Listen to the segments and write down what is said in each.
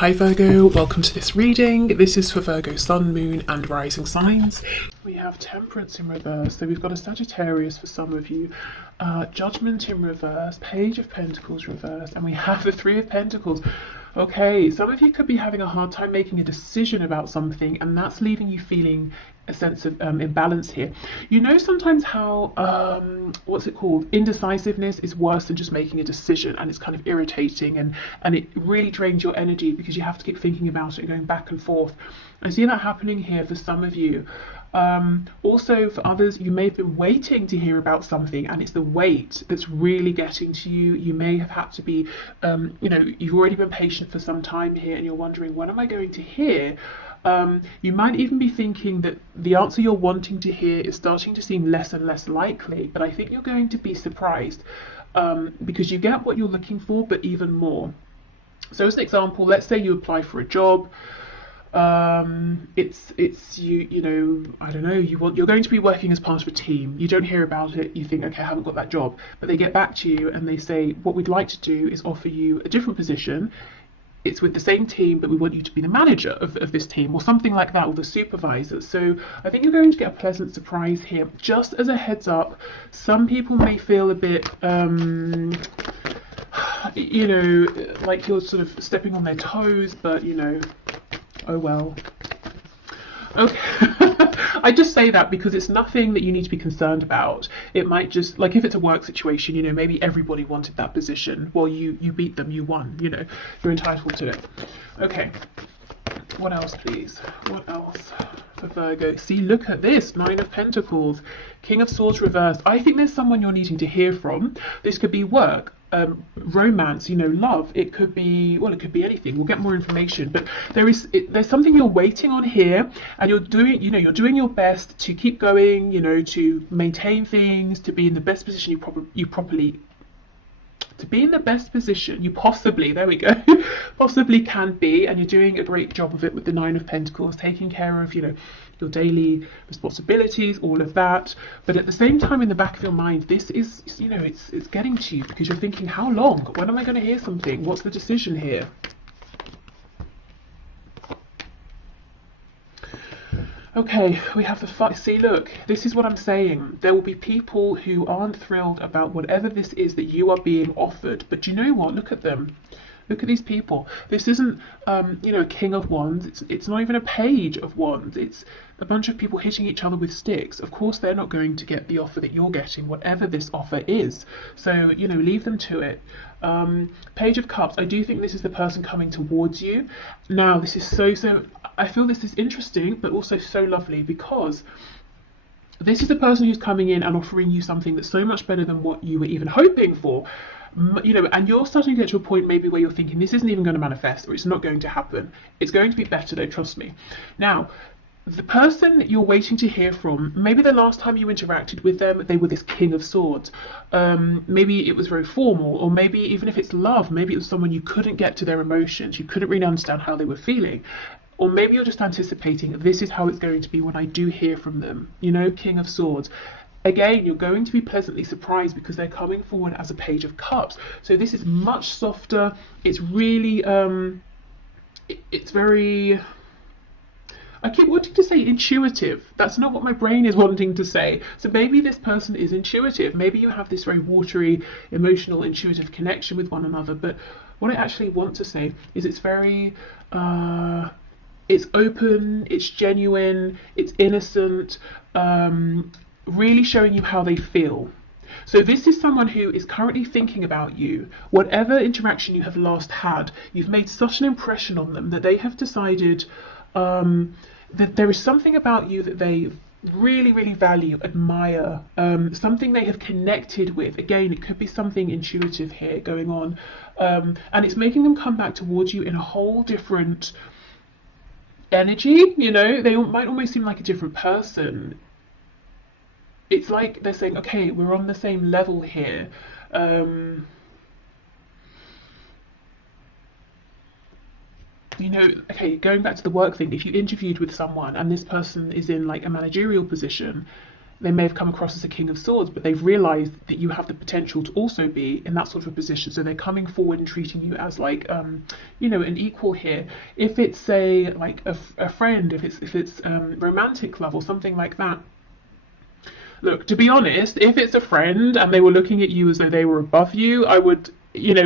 Hi Virgo, welcome to this reading. This is for Virgo Sun, Moon and Rising signs. We have Temperance in reverse, so we've got a Sagittarius for some of you, Judgment in reverse, Page of Pentacles reversed, and we have the Three of Pentacles. Okay, some of you could be having a hard time making a decision about something, and that's leaving you feeling a sense of imbalance here. You know sometimes how, what's it called? Indecisiveness is worse than just making a decision, and it's kind of irritating, and it really drains your energy because you have to keep thinking about it and going back and forth. I see that happening here for some of you. Also for others, you may have been waiting to hear about something, and it's the wait that's really getting to you. You may have had to be, you've already been patient for some time here, and you're wondering, when am I going to hear? You might even be thinking that the answer you're wanting to hear is starting to seem less and less likely, but I think you're going to be surprised because you get what you're looking for, but even more. So as an example, let's say you apply for a job. It's you know, I don't know, you're going to be working as part of a team. You don't hear about it, you think, okay, I haven't got that job, but they get back to you and they say, what we'd like to do is offer you a different position. It's with the same team, but we want you to be the manager of this team, or something like that, or the supervisor. So I think you're going to get a pleasant surprise here. Just as a heads up, some people may feel a bit you know, like you're sort of stepping on their toes, but you know, oh well. Okay. I just say that because it's nothing that you need to be concerned about. It might just, like if it's a work situation, you know, maybe everybody wanted that position. Well, you beat them, you won, you know, you're entitled to it. Okay, what else please? What else for Virgo? See, look at this, Nine of Pentacles, King of Swords reversed. I think there's someone you're needing to hear from. This could be work, romance, you know, love. It could be, well, it could be anything. We'll get more information, but there's something you're waiting on here, and you're doing, you know, you're doing your best to keep going, you know, to maintain things, to be in the best position to be in the best position you possibly, there we go, possibly can be, and you're doing a great job of it with the Nine of Pentacles, taking care of, you know, your daily responsibilities, all of that. But at the same time, in the back of your mind, this is, you know, it's getting to you because you're thinking, how long? When am I going to hear something? What's the decision here? Okay, we have the see, look, this is what I'm saying. There will be people who aren't thrilled about whatever this is that you are being offered. But you know what? Look at them. Look at these people. This isn't, you know, a King of Wands. It's not even a Page of Wands. It's a bunch of people hitting each other with sticks. Of course, they're not going to get the offer that you're getting, whatever this offer is. So, you know, leave them to it. Page of Cups. I do think this is the person coming towards you. Now, this is so, I feel this is interesting, but also so lovely because this is the person who's coming in and offering you something that's so much better than what you were even hoping for. You know, and you're starting to get to a point maybe where you're thinking this isn't even going to manifest, or it's not going to happen. It's going to be better though, trust me. Now, the person that you're waiting to hear from, maybe the last time you interacted with them, they were this King of Swords. Maybe it was very formal, or maybe even if it's love, maybe it was someone you couldn't get to their emotions, you couldn't really understand how they were feeling. Or maybe you're just anticipating, this is how it's going to be when I do hear from them, you know, King of Swords. Again, you're going to be pleasantly surprised because they're coming forward as a Page of Cups. So this is much softer. It's really, it's very, I keep wanting to say intuitive. That's not what my brain is wanting to say. So maybe this person is intuitive. Maybe you have this very watery, emotional, intuitive connection with one another. But what I actually want to say is it's very, it's open, it's genuine, it's innocent, really showing you how they feel. So this is someone who is currently thinking about you. Whatever interaction you have last had, you've made such an impression on them that they have decided that there is something about you that they really, really value, admire, something they have connected with. Again, it could be something intuitive here going on, and it's making them come back towards you in a whole different energy. You know, they might almost seem like a different person. It's like they're saying, okay, we're on the same level here. You know, okay, going back to the work thing, if you interviewed with someone and this person is in like a managerial position, they may have come across as a King of Swords, but they've realized that you have the potential to also be in that sort of a position. So they're coming forward and treating you as like, you know, an equal here. If it's like a friend, if it's romantic love or something like that. Look, to be honest, if it's a friend and they were looking at you as though they were above you, I would, you know,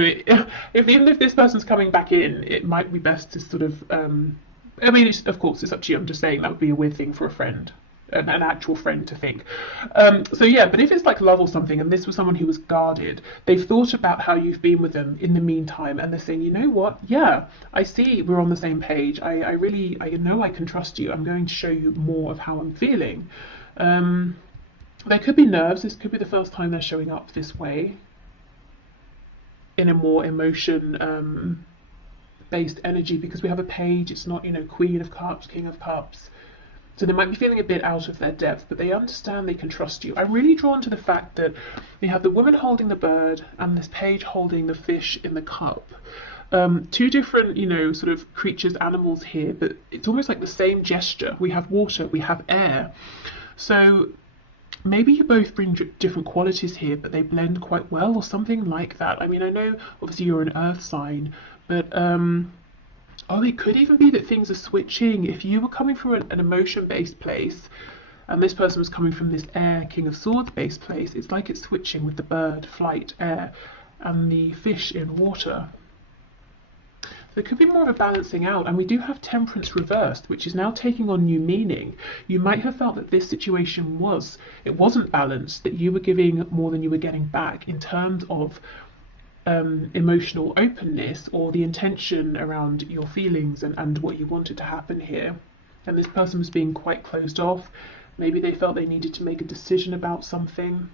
if even if this person's coming back in, it might be best to sort of, I mean, of course, it's up to you. I'm just saying that would be a weird thing for a friend. An actual friend to think. So yeah, but if it's like love or something, and this was someone who was guarded, they've thought about how you've been with them in the meantime, and they're saying, you know what, yeah, I see we're on the same page. I know I can trust you. I'm going to show you more of how I'm feeling. There could be nerves. This could be the first time they're showing up this way in a more emotion based energy, because we have a page. It's not, you know, Queen of Cups, King of Cups. So they might be feeling a bit out of their depth, but they understand they can trust you. I'm really drawn to the fact that we have the woman holding the bird and this page holding the fish in the cup. Two different, you know, sort of creatures, animals here, but it's almost like the same gesture. We have water, we have air. So maybe you both bring different qualities here, but they blend quite well or something like that. I mean, I know obviously you're an earth sign, but oh, it could even be that things are switching. If you were coming from an emotion-based place and this person was coming from this air, King of Swords-based place, it's like it's switching with the bird, flight, air, and the fish in water. There could be more of a balancing out, and we do have Temperance reversed, which is now taking on new meaning. You might have felt that this situation wasn't balanced, that you were giving more than you were getting back in terms of emotional openness or the intention around your feelings and what you wanted to happen here. And this person was being quite closed off. Maybe they felt they needed to make a decision about something.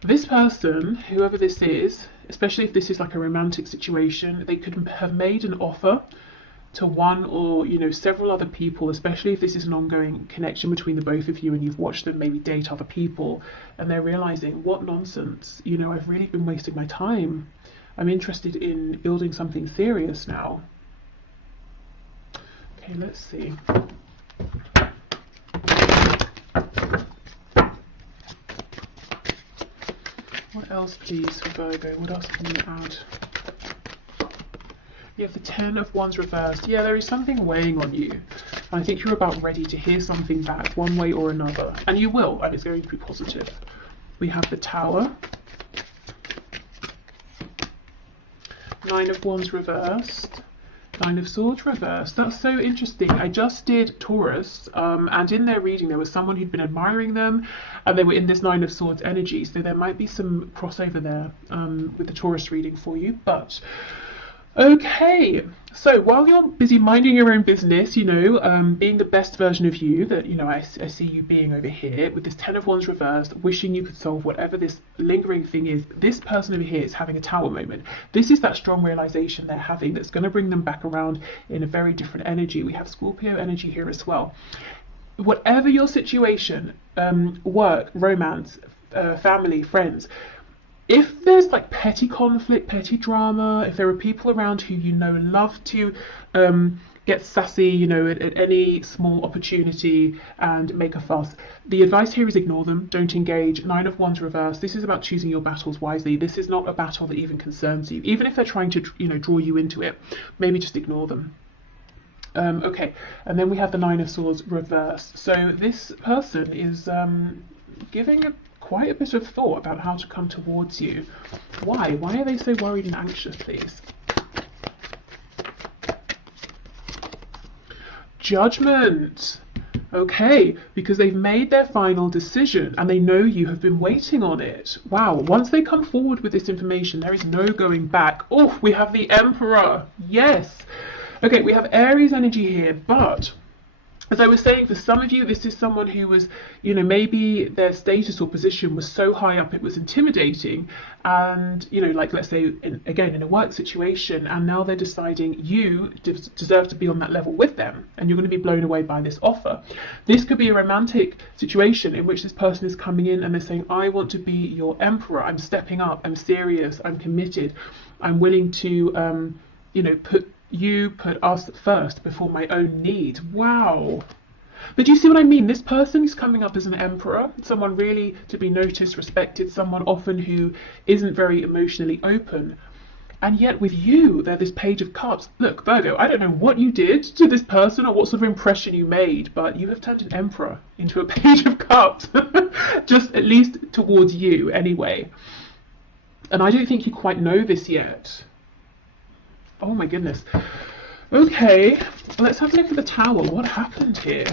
This person, whoever this is, especially if this is like a romantic situation, they could have made an offer to one or, you know, several other people, especially if this is an ongoing connection between the both of you and you've watched them maybe date other people, and they're realizing, what nonsense, you know, I've really been wasting my time. I'm interested in building something serious now. Okay, let's see. What else, please, for Virgo? What else can you add? You have the 10 of Wands reversed. Yeah, there is something weighing on you. I think you're about ready to hear something back one way or another. And you will, and it's going to be positive. We have the Tower. 9 of Wands reversed. 9 of Swords reversed. That's so interesting. I just did Taurus, and in their reading there was someone who'd been admiring them, and they were in this 9 of Swords energy. So there might be some crossover there with the Taurus reading for you. But okay, so while you're busy minding your own business, you know, being the best version of you that, you know, I see you being over here with this 10 of Wands reversed, wishing you could solve whatever this lingering thing is, this person over here is having a Tower moment. This is that strong realization they're having that's going to bring them back around in a very different energy. We have Scorpio energy here as well. Whatever your situation, work, romance, family, friends, if there's like petty conflict, petty drama, if there are people around who you know love to get sassy, you know, at any small opportunity and make a fuss, the advice here is ignore them, don't engage. 9 of Wands reversed. This is about choosing your battles wisely. This is not a battle that even concerns you. Even if they're trying to, you know, draw you into it, maybe just ignore them. Okay, and then we have the 9 of Swords reversed. So this person is giving quite a bit of thought about how to come towards you. Why? Why are they so worried and anxious, please? Judgment. Okay, because they've made their final decision and they know you have been waiting on it. Wow, once they come forward with this information, there is no going back. Oh, we have the Emperor. Yes. Okay, we have Aries energy here, but as I was saying, for some of you, this is someone who was, you know, maybe their status or position was so high up it was intimidating, and, you know, like let's say, again, in a work situation, and now they're deciding you deserve to be on that level with them, and you're going to be blown away by this offer. This could be a romantic situation in which this person is coming in and they're saying, I want to be your emperor, I'm stepping up, I'm serious, I'm committed, I'm willing to, you know, put You put us first before my own needs. Wow. But do you see what I mean? This person is coming up as an emperor, someone really to be noticed, respected, someone often who isn't very emotionally open. And yet with you, they're this page of cups. Look, Virgo, I don't know what you did to this person or what sort of impression you made, but you have turned an emperor into a page of cups. Just at least towards you anyway. And I don't think you quite know this yet. Oh my goodness. Okay, let's have a look at the Tower. What happened here?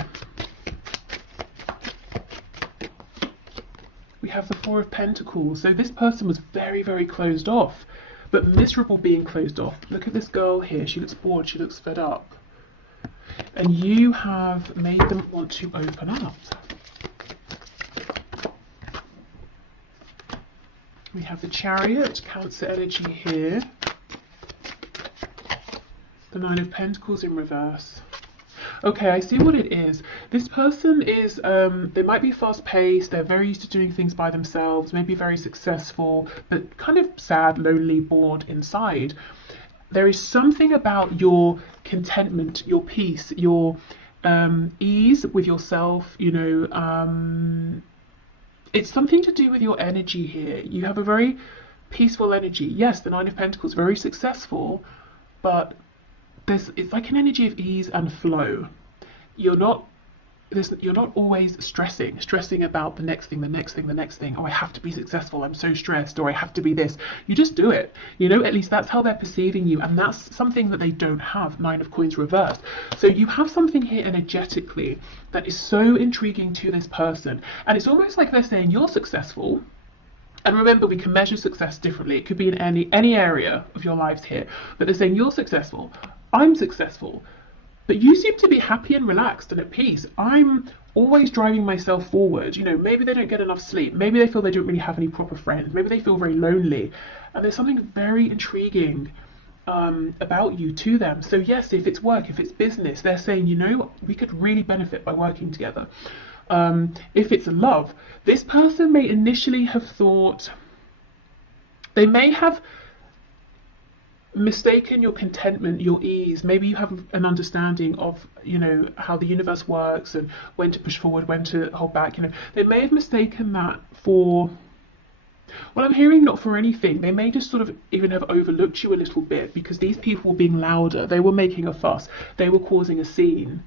We have the Four of Pentacles. So this person was very, very closed off, but miserable being closed off. Look at this girl here. She looks bored. She looks fed up. And you have made them want to open up. We have the Chariot, Cancer energy here. The Nine of Pentacles in reverse. Okay, I see what it is. This person is, they might be fast paced, they're very used to doing things by themselves, maybe very successful, but kind of sad, lonely, bored inside. There is something about your contentment, your peace, your ease with yourself, you know, it's something to do with your energy here. You have a very peaceful energy. Yes, the Nine of Pentacles, very successful, but it's like an energy of ease and flow. You're not always stressing about the next thing. Oh, I have to be successful, I'm so stressed, or I have to be this. You just do it, you know. At least that's how they're perceiving you, and that's something that they don't have. Nine of Coins reversed. So you have something here energetically that is so intriguing to this person, and it's almost like they're saying you're successful. And remember, we can measure success differently. It could be in any area of your lives here, but they're saying you're successful, I'm successful, but you seem to be happy and relaxed and at peace. I'm always driving myself forward. You know, maybe they don't get enough sleep. Maybe they feel they don't really have any proper friends. Maybe they feel very lonely. And there's something very intriguing about you to them. So yes, if it's work, if it's business, they're saying, you know, we could really benefit by working together. If it's love, this person may initially have thought, they may have mistaken your contentment, your ease. Maybe you have an understanding of, you know, how the universe works and when to push forward, when to hold back. You know, they may have mistaken that for, well, I'm hearing not for anything. They may just sort of even have overlooked you a little bit because these people were being louder. They were making a fuss. They were causing a scene.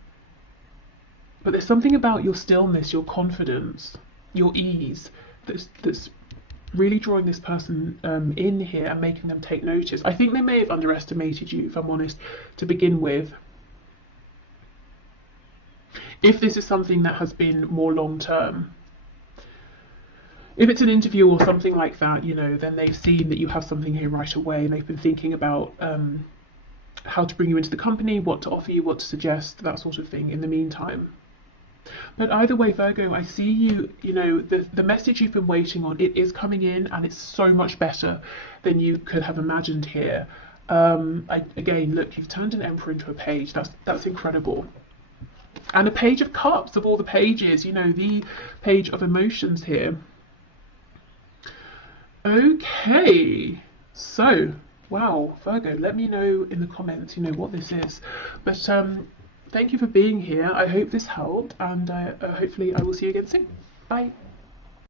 But there's something about your stillness, your confidence, your ease that's really drawing this person in here and making them take notice. I think they may have underestimated you, if I'm honest, to begin with. If this is something that has been more long term. If it's an interview or something like that, you know, then they've seen that you have something here right away and they've been thinking about how to bring you into the company, what to offer you, what to suggest, that sort of thing in the meantime. But either way, Virgo, I see you, you know, the message you've been waiting on, it is coming in and it's so much better than you could have imagined here. Again, look, you've turned an Emperor into a Page. That's incredible. And a Page of Cups of all the pages, you know, the Page of Emotions here. Okay, so, wow, Virgo, let me know in the comments, you know, what this is. But thank you for being here. I hope this helped, and hopefully I will see you again soon. Bye.